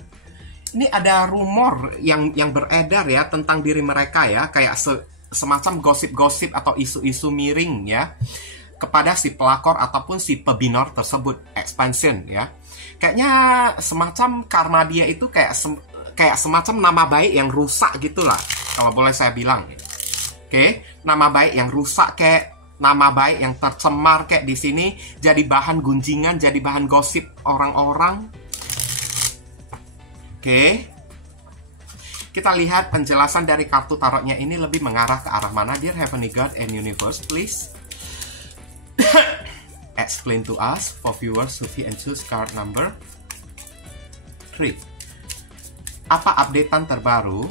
Ini ada rumor yang beredar ya tentang diri mereka ya, kayak semacam gosip-gosip atau isu-isu miring ya. kepada si pelakor ataupun si pebinor tersebut. Expansion ya. Kayaknya semacam karma dia itu kayak semacam nama baik yang rusak gitulah, kalau boleh saya bilang. Oke, nama baik yang rusak, kayak nama baik yang tercemar kayak di sini, jadi bahan gunjingan, jadi bahan gosip orang-orang. Oke. Kita lihat penjelasan dari kartu tarotnya ini lebih mengarah ke arah mana. Dear Heavenly God and Universe, please explain to us for viewers who and choose card number 3. Apa updatean terbaru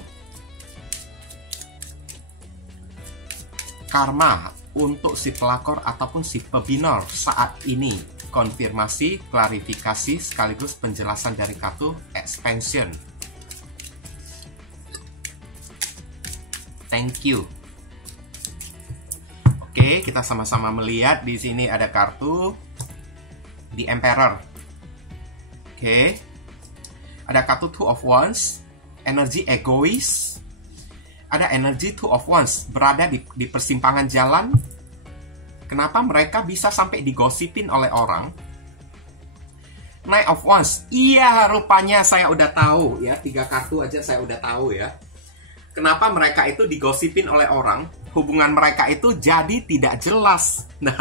karma untuk si pelakor ataupun si pebinor saat ini? Konfirmasi, klarifikasi, sekaligus penjelasan dari kartu expansion. Thank you. Oke, kita sama-sama melihat di sini ada kartu The Emperor. Oke. Ada kartu Two of Wands, energi egois. Ada energi Two of Wands, berada di persimpangan jalan. Kenapa mereka bisa sampai digosipin oleh orang? Knight of Wands. Iya, rupanya saya udah tahu ya. 3 kartu aja saya udah tahu ya. Kenapa mereka itu digosipin oleh orang? Hubungan mereka itu jadi tidak jelas. Nah,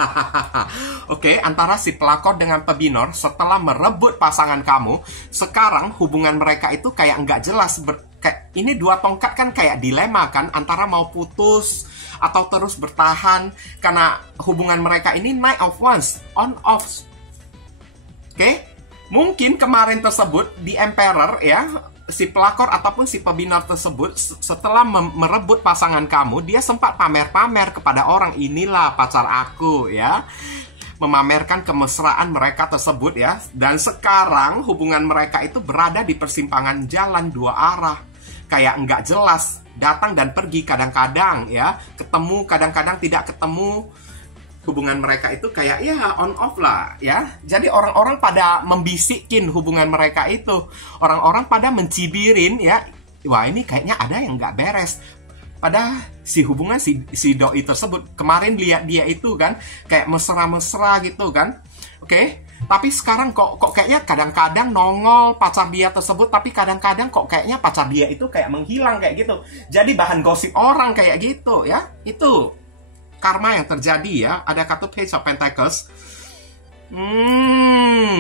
oke, antara si pelakor dengan pebinor setelah merebut pasangan kamu, sekarang hubungan mereka itu kayak nggak jelas. Kayak, ini 2 tongkat kan kayak dilema kan, antara mau putus atau terus bertahan, karena hubungan mereka ini Knight of Wands, on off. Oke, mungkin kemarin tersebut di Emperor ya, si pelakor ataupun si pebinor tersebut setelah merebut pasangan kamu, dia sempat pamer-pamer kepada orang, inilah pacar aku ya, memamerkan kemesraan mereka tersebut ya. Dan sekarang hubungan mereka itu berada di persimpangan jalan 2 arah, kayak nggak jelas, datang dan pergi kadang-kadang ya, ketemu kadang-kadang tidak ketemu. Hubungan mereka itu kayak ya on off lah ya. Jadi orang-orang pada membisikin hubungan mereka itu. Orang-orang pada mencibirin ya. Wah, ini kayaknya ada yang nggak beres. Pada si hubungan si doi tersebut. Kemarin lihat dia itu kan kayak mesra-mesra gitu kan. Oke. Tapi sekarang kok kayaknya kadang-kadang nongol pacar dia tersebut. Tapi kadang-kadang kok kayaknya pacar dia itu kayak menghilang kayak gitu. Jadi bahan gosip orang kayak gitu ya. Itu karma yang terjadi ya. Ada kartu Page of Pentacles.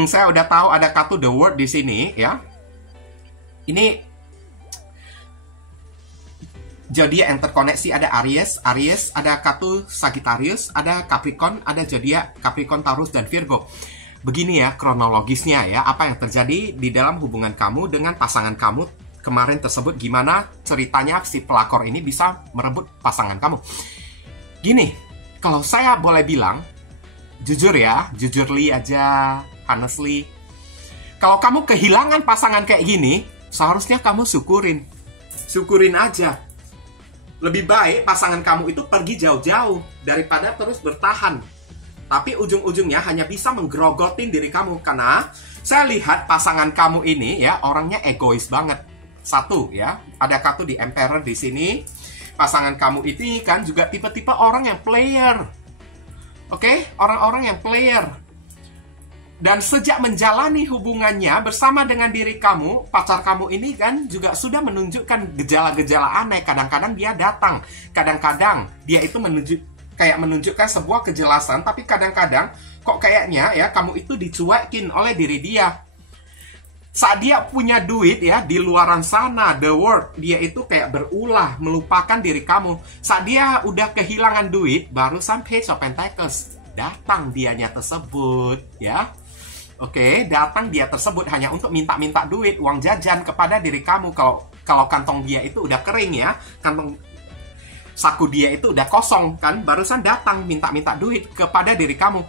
Saya udah tahu ada kartu The World di sini ya. Ini zodiak yang terkoneksi, ada Aries, ada kartu Sagittarius, ada Capricorn, ada zodiak Capricorn, Taurus dan Virgo. Begini ya kronologisnya ya, apa yang terjadi di dalam hubungan kamu dengan pasangan kamu kemarin tersebut, gimana ceritanya si pelakor ini bisa merebut pasangan kamu. Gini, kalau saya boleh bilang, jujur ya, jujurly aja, honestly, kalau kamu kehilangan pasangan kayak gini, seharusnya kamu syukurin aja. Lebih baik pasangan kamu itu pergi jauh-jauh daripada terus bertahan. Tapi ujung-ujungnya hanya bisa menggerogotin diri kamu. Karena saya lihat pasangan kamu ini ya, orangnya egois banget. Satu ya, ada kartu di Emperor di sini. Pasangan kamu ini kan juga tipe-tipe orang yang player. Oke, orang-orang yang player. Dan sejak menjalani hubungannya bersama dengan diri kamu, pacar kamu ini kan juga sudah menunjukkan gejala-gejala aneh. Kadang-kadang dia datang, kadang-kadang dia itu menunjukkan sebuah kejelasan, tapi kadang-kadang kok kayaknya ya kamu itu dicuekin oleh diri dia. Saat dia punya duit ya, di luaran sana, the world, dia itu kayak berulah, melupakan diri kamu. Saat dia udah kehilangan duit, barusan Page of Pentacles, datang dianya tersebut, ya. Oke, datang dia tersebut hanya untuk minta-minta duit, uang jajan kepada diri kamu. Kalau kantong dia itu udah kering ya, kantong saku dia itu udah kosong kan, barusan datang minta-minta duit kepada diri kamu.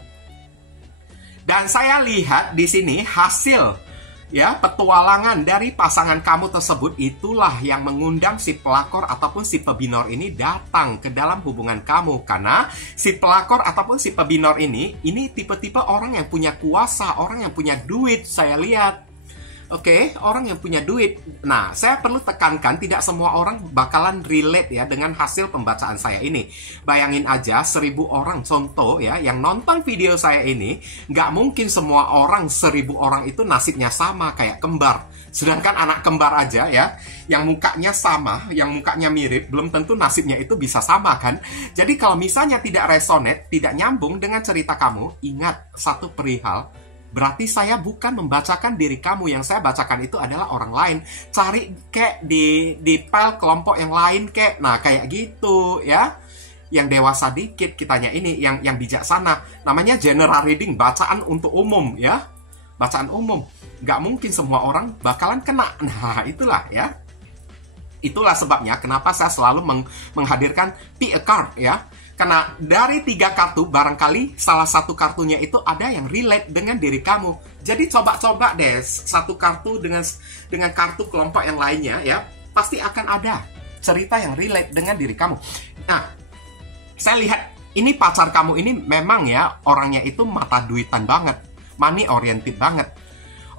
Dan saya lihat di sini hasil ya petualangan dari pasangan kamu tersebut, itulah yang mengundang si pelakor ataupun si pebinor ini datang ke dalam hubungan kamu. Karena si pelakor ataupun si pebinor ini tipe-tipe orang yang punya kuasa, orang yang punya duit. Saya lihat Oke, orang yang punya duit. Nah, saya perlu tekankan tidak semua orang bakalan relate ya dengan hasil pembacaan saya ini. Bayangin aja 1.000 orang contoh ya yang nonton video saya ini, nggak mungkin semua orang 1.000 orang itu nasibnya sama kayak kembar. Sedangkan anak kembar aja ya, yang mukanya sama, yang mukanya mirip, belum tentu nasibnya itu bisa sama kan. Jadi kalau misalnya tidak resonate, tidak nyambung dengan cerita kamu, ingat satu perihal, berarti saya bukan membacakan diri kamu. Yang saya bacakan itu adalah orang lain. Cari kayak di file kelompok yang lain kayak. Nah kayak gitu ya. Yang dewasa dikit kitanya ini, yang bijaksana. Namanya general reading, bacaan untuk umum ya. Bacaan umum. Nggak mungkin semua orang bakalan kena. Nah itulah ya. Itulah sebabnya kenapa saya selalu menghadirkan pick a card ya. Karena dari 3 kartu, barangkali salah satu kartunya itu ada yang relate dengan diri kamu. Jadi coba-coba deh satu kartu dengan kartu kelompok yang lainnya ya. Pasti akan ada cerita yang relate dengan diri kamu. Nah, saya lihat ini pacar kamu ini memang ya orangnya itu mata duitan banget. Money oriented banget.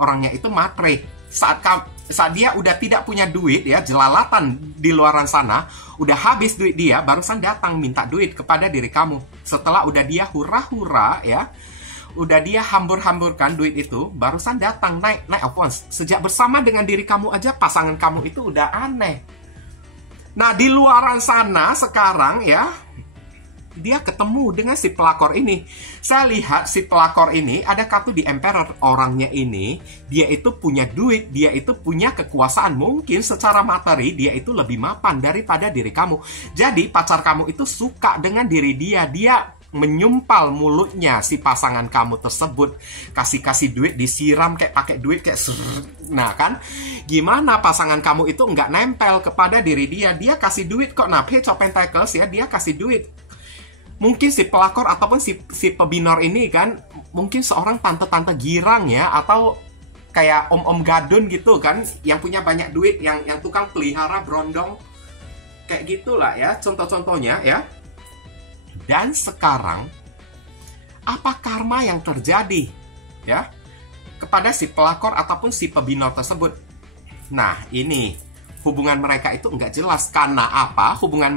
Orangnya itu matre. Saat dia udah tidak punya duit ya, jelalatan di luaran sana, udah habis duit dia, barusan datang minta duit kepada diri kamu. Setelah udah dia hura-hura ya, udah dia hambur-hamburkan duit itu, barusan datang naik offense. Sejak bersama dengan diri kamu aja, pasangan kamu itu udah aneh. Nah di luaran sana sekarang ya, dia ketemu dengan si pelakor ini. Saya lihat si pelakor ini ada kartu di Emperor. Orangnya ini, dia itu punya duit, dia itu punya kekuasaan. Mungkin secara materi dia itu lebih mapan daripada diri kamu. Jadi pacar kamu itu suka dengan diri dia. Dia menyumpal mulutnya si pasangan kamu tersebut. Kasih duit, disiram kayak pakai duit kayak nah kan, gimana pasangan kamu itu nggak nempel kepada diri dia. Dia kasih duit kok. Nah, Page of Pentacles ya, dia kasih duit. Mungkin si pelakor ataupun si pebinor ini kan, mungkin seorang tante-tante girang ya, atau kayak om-om gadun gitu kan, yang punya banyak duit, yang tukang pelihara berondong, kayak gitulah ya, contoh-contohnya ya. Dan sekarang, apa karma yang terjadi ya kepada si pelakor ataupun si pebinor tersebut? Nah, ini hubungan mereka itu nggak jelas. Karena apa? Hubungan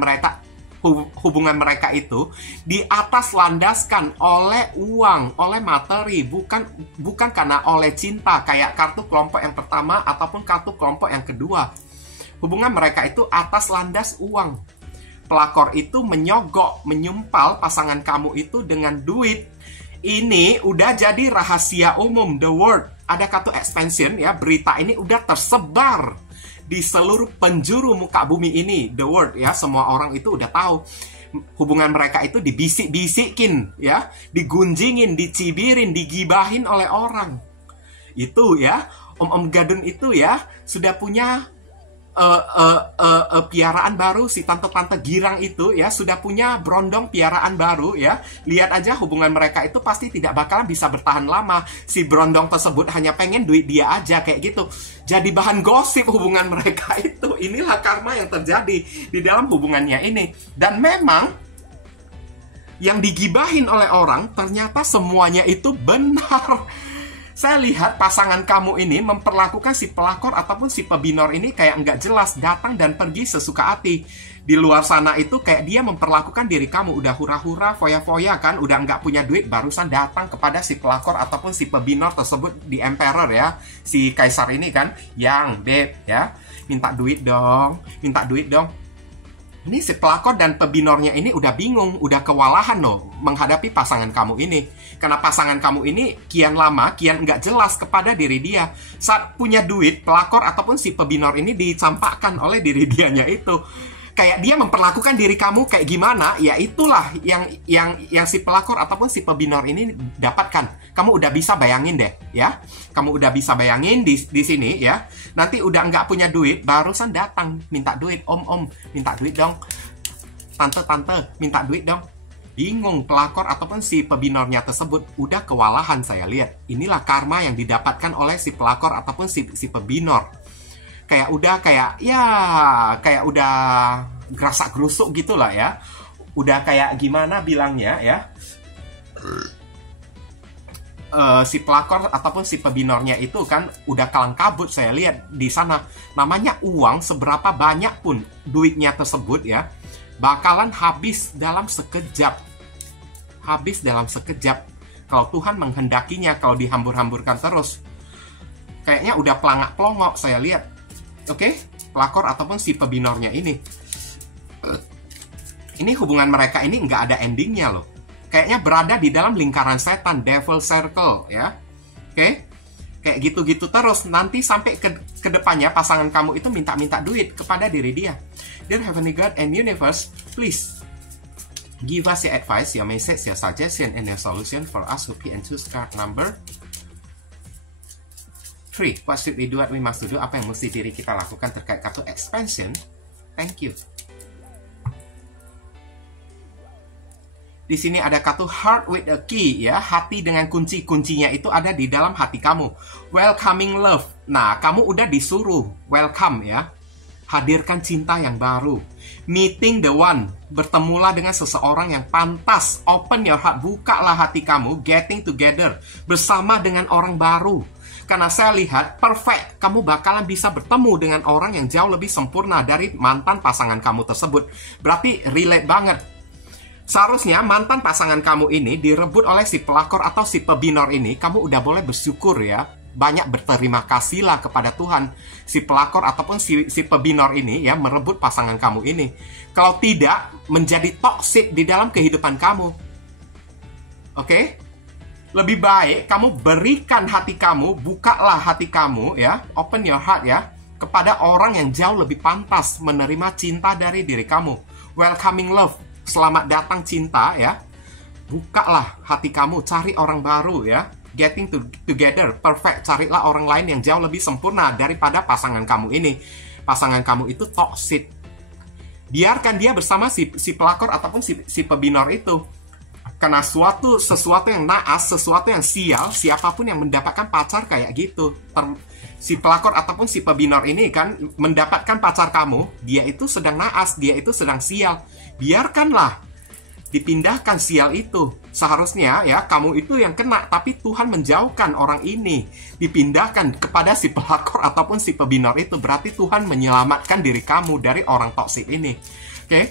mereka itu di atas landaskan oleh uang, oleh materi, bukan karena oleh cinta kayak kartu kelompok yang pertama ataupun kartu kelompok yang kedua. Hubungan mereka itu atas landas uang. Pelakor itu menyogok, menyumpal pasangan kamu itu dengan duit. Ini udah jadi rahasia umum, the word. Ada kartu expansion ya, berita ini udah tersebar di seluruh penjuru muka bumi ini, the world ya, semua orang itu udah tahu. Hubungan mereka itu dibisik-bisikin ya, digunjingin, dicibirin, digibahin oleh orang. Itu ya, om-om gadun itu ya, sudah punya piaraan baru. Si tante-tante girang itu ya, sudah punya berondong piaraan baru ya. Lihat aja hubungan mereka itu pasti tidak bakalan bisa bertahan lama. Si berondong tersebut hanya pengen duit dia aja kayak gitu. Jadi bahan gosip hubungan mereka itu. Inilah karma yang terjadi di dalam hubungannya ini. Dan memang yang digibahin oleh orang ternyata semuanya itu benar. Saya lihat pasangan kamu ini memperlakukan si pelakor ataupun si pebinor ini kayak nggak jelas, datang dan pergi sesuka hati. Di luar sana itu kayak dia memperlakukan diri kamu, udah hura-hura, foya-foya kan, udah nggak punya duit, barusan datang kepada si pelakor ataupun si pebinor tersebut di Emperor ya. Si kaisar ini kan, yang babe ya, minta duit dong, minta duit dong. Ini si pelakor dan pebinornya ini udah bingung, udah kewalahan loh menghadapi pasangan kamu ini. Karena pasangan kamu ini kian lama, kian nggak jelas kepada diri dia. Saat punya duit, pelakor ataupun si pebinor ini dicampakkan oleh diri dianya itu. Kayak dia memperlakukan diri kamu kayak gimana, ya itulah yang si pelakor ataupun si pebinor ini dapatkan. Kamu udah bisa bayangin deh, ya. Kamu udah bisa bayangin di sini, ya. Nanti udah nggak punya duit, barusan datang minta duit, om, minta duit dong. Tante, minta duit dong. Bingung pelakor ataupun si pebinornya tersebut, udah kewalahan saya lihat. Inilah karma yang didapatkan oleh si pelakor ataupun si pebinor. Kayak udah gerasak gerusuk gitulah ya. Udah kayak gimana bilangnya ya. si pelakor ataupun si pebinornya itu kan udah kalang kabut. Saya lihat di sana, namanya uang seberapa banyak pun duitnya tersebut ya, bakalan habis dalam sekejap. Habis dalam sekejap. Kalau Tuhan menghendakinya, kalau dihambur-hamburkan terus, kayaknya udah pelangak-pelongok saya lihat. Oke, pelakor ataupun si pebinornya ini. Ini hubungan mereka ini nggak ada endingnya loh. Kayaknya berada di dalam lingkaran setan, devil circle ya. Oke? Kayak gitu-gitu terus. Nanti sampai ke depannya pasangan kamu itu minta-minta duit kepada diri dia. Dear Heavenly God and Universe, please give us your advice, your message, your suggestion, and your solution for us who pick and choose card number 3. What should we do, what we must do? Apa yang mesti diri kita lakukan terkait kartu expansion? Thank you. Di sini ada kartu heart with a key ya, hati dengan kunci. Kuncinya itu ada di dalam hati kamu. Welcoming love. Nah, kamu udah disuruh welcome ya. Hadirkan cinta yang baru. Meeting the one. Bertemulah dengan seseorang yang pantas. Open your heart. Bukalah hati kamu. Getting together. Bersama dengan orang baru. Karena saya lihat perfect. Kamu bakalan bisa bertemu dengan orang yang jauh lebih sempurna dari mantan pasangan kamu tersebut. Berarti relate banget. Seharusnya mantan pasangan kamu ini direbut oleh si pelakor atau si pebinor ini. Kamu udah boleh bersyukur ya. Banyak berterima kasihlah kepada Tuhan. Si pelakor ataupun si pebinor ini ya merebut pasangan kamu ini. Kalau tidak, menjadi toksik di dalam kehidupan kamu. Oke? Lebih baik kamu berikan hati kamu, bukalah hati kamu ya. Open your heart ya. Kepada orang yang jauh lebih pantas menerima cinta dari diri kamu. Welcoming love. Selamat datang cinta ya. Bukalah hati kamu, cari orang baru ya. Getting together, perfect. Carilah orang lain yang jauh lebih sempurna daripada pasangan kamu ini. Pasangan kamu itu toxic. Biarkan dia bersama si pelakor ataupun si pebinor itu. Karena sesuatu yang naas, sesuatu yang sial, siapapun yang mendapatkan pacar kayak gitu. Si pelakor ataupun si pebinor ini kan mendapatkan pacar kamu, dia itu sedang naas, dia itu sedang sial. Biarkanlah dipindahkan sial itu. Seharusnya ya kamu itu yang kena, tapi Tuhan menjauhkan orang ini, dipindahkan kepada si pelakor ataupun si pebinor itu. Berarti Tuhan menyelamatkan diri kamu dari orang toksik ini. Oke?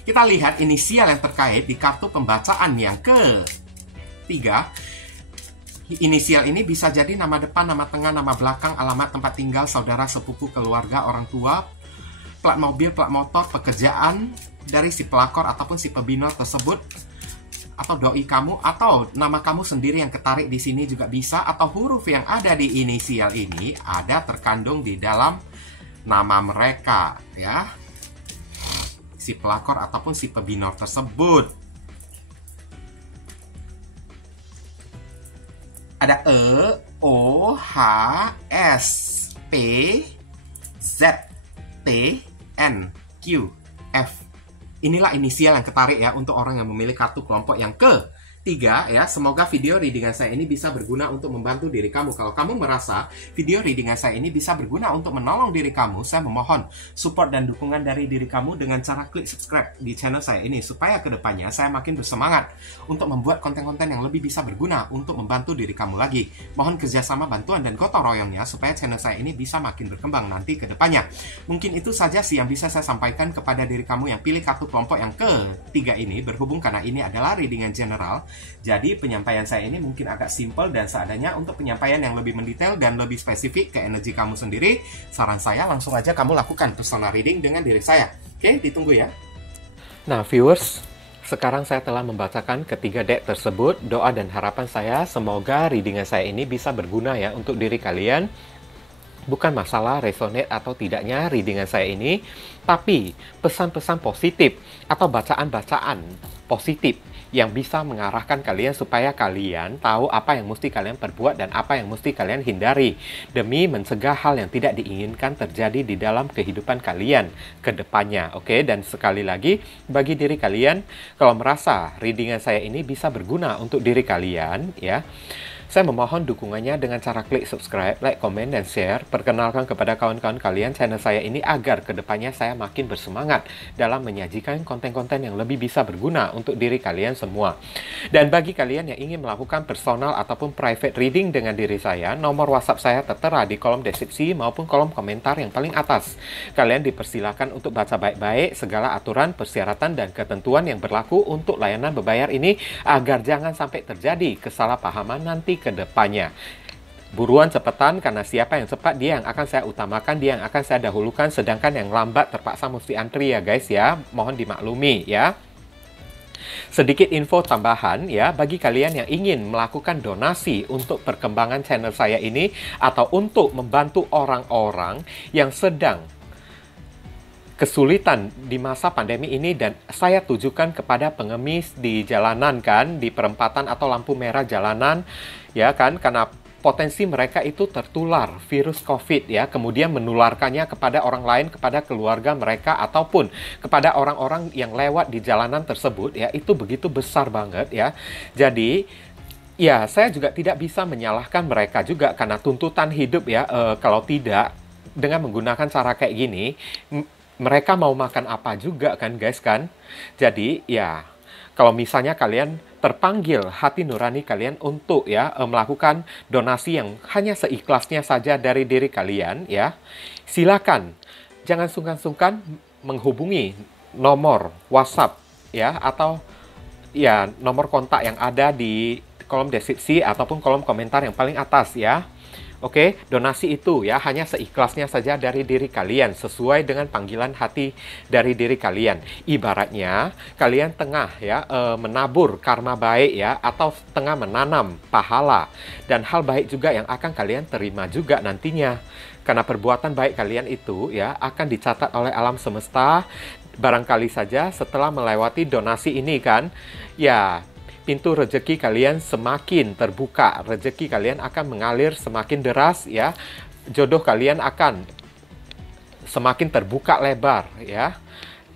Kita lihat inisial yang terkait di kartu pembacaan yang ketiga. Inisial ini bisa jadi nama depan, nama tengah, nama belakang, alamat tempat tinggal, saudara, sepupu, keluarga, orang tua, plat mobil, plat motor, pekerjaan dari si pelakor ataupun si pebinor tersebut, atau doi kamu, atau nama kamu sendiri yang ketarik di sini juga bisa, atau huruf yang ada di inisial ini ada terkandung di dalam nama mereka ya, si pelakor ataupun si pebinor tersebut. Ada E, O, H, S, P, Z, T, N, Q, F. Inilah inisial yang ketarik ya untuk orang yang memilih kartu kelompok yang ketiga ya. Semoga video readingan saya ini bisa berguna untuk membantu diri kamu. Kalau kamu merasa video readingan saya ini bisa berguna untuk menolong diri kamu, saya memohon support dan dukungan dari diri kamu dengan cara klik subscribe di channel saya ini, supaya kedepannya saya makin bersemangat untuk membuat konten-konten yang lebih bisa berguna untuk membantu diri kamu lagi. Mohon kerjasama, bantuan, dan gotong royongnya supaya channel saya ini bisa makin berkembang nanti kedepannya. Mungkin itu saja sih yang bisa saya sampaikan kepada diri kamu yang pilih kartu kelompok yang ketiga ini, berhubung karena ini adalah readingan general. Jadi penyampaian saya ini mungkin agak simple dan seadanya. Untuk penyampaian yang lebih mendetail dan lebih spesifik ke energi kamu sendiri, saran saya langsung aja kamu lakukan personal reading dengan diri saya. Oke, ditunggu ya. Nah viewers, sekarang saya telah membacakan ketiga deck tersebut. Doa dan harapan saya semoga readingan saya ini bisa berguna ya untuk diri kalian. Bukan masalah resonate atau tidaknya readingan saya ini, tapi pesan-pesan positif atau bacaan-bacaan positif yang bisa mengarahkan kalian supaya kalian tahu apa yang mesti kalian perbuat dan apa yang mesti kalian hindari demi mencegah hal yang tidak diinginkan terjadi di dalam kehidupan kalian ke depannya. Oke, dan sekali lagi bagi diri kalian, kalau merasa readingan saya ini bisa berguna untuk diri kalian ya, Saya memohon dukungannya dengan cara klik subscribe, like, komen, dan share. Perkenalkan kepada kawan-kawan kalian channel saya ini agar kedepannya saya makin bersemangat dalam menyajikan konten-konten yang lebih bisa berguna untuk diri kalian semua. Dan bagi kalian yang ingin melakukan personal ataupun private reading dengan diri saya, nomor WhatsApp saya tertera di kolom deskripsi maupun kolom komentar yang paling atas. Kalian dipersilakan untuk baca baik-baik segala aturan, persyaratan, dan ketentuan yang berlaku untuk layanan berbayar ini agar jangan sampai terjadi kesalahpahaman nanti ke depannya. Buruan cepetan, karena siapa yang cepat dia yang akan saya utamakan, dia yang akan saya dahulukan, sedangkan yang lambat terpaksa mesti antri ya guys ya. Mohon dimaklumi ya. Sedikit info tambahan ya, bagi kalian yang ingin melakukan donasi untuk perkembangan channel saya ini atau untuk membantu orang-orang yang sedang kesulitan di masa pandemi ini, dan saya tujukan kepada pengemis di jalanan kan, di perempatan atau lampu merah jalanan ya kan, karena potensi mereka itu tertular virus COVID ya, kemudian menularkannya kepada orang lain, kepada keluarga mereka ataupun kepada orang-orang yang lewat di jalanan tersebut ya, itu begitu besar banget ya. Jadi ya, saya juga tidak bisa menyalahkan mereka juga karena tuntutan hidup ya. Kalau tidak dengan menggunakan cara kayak gini, mereka mau makan apa juga kan guys kan. Jadi ya, kalau misalnya kalian terpanggil hati nurani kalian untuk ya melakukan donasi yang hanya seikhlasnya saja dari diri kalian ya, silakan. Jangan sungkan-sungkan menghubungi nomor WhatsApp ya, atau ya nomor kontak yang ada di kolom deskripsi ataupun kolom komentar yang paling atas ya. Oke, donasi itu ya hanya seikhlasnya saja dari diri kalian, sesuai dengan panggilan hati dari diri kalian. Ibaratnya kalian tengah ya menabur karma baik ya, atau tengah menanam pahala dan hal baik juga yang akan kalian terima juga nantinya. Karena perbuatan baik kalian itu ya akan dicatat oleh alam semesta. Barangkali saja setelah melewati donasi ini kan, ya pintu rezeki kalian semakin terbuka, rezeki kalian akan mengalir semakin deras ya, jodoh kalian akan semakin terbuka lebar ya,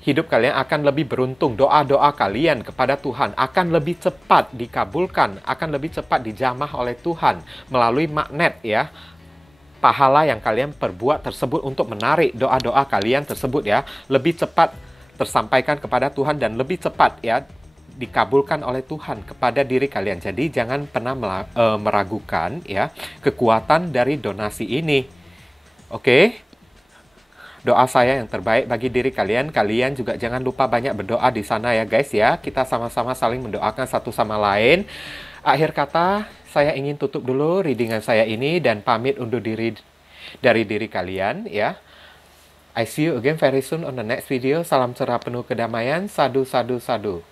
hidup kalian akan lebih beruntung, doa-doa kalian kepada Tuhan akan lebih cepat dikabulkan, akan lebih cepat dijamah oleh Tuhan melalui magnet ya, pahala yang kalian perbuat tersebut untuk menarik doa-doa kalian tersebut ya, lebih cepat tersampaikan kepada Tuhan dan lebih cepat ya dikabulkan oleh Tuhan kepada diri kalian. Jadi jangan pernah meragukan ya kekuatan dari donasi ini. Oke? Doa saya yang terbaik bagi diri kalian. Kalian juga jangan lupa banyak berdoa di sana ya guys ya. Kita sama-sama saling mendoakan satu sama lain. Akhir kata, saya ingin tutup dulu readingan saya ini dan pamit undur diri dari diri kalian ya. I see you again very soon on the next video. Salam cerah penuh kedamaian. Sadu, sadu, sadu.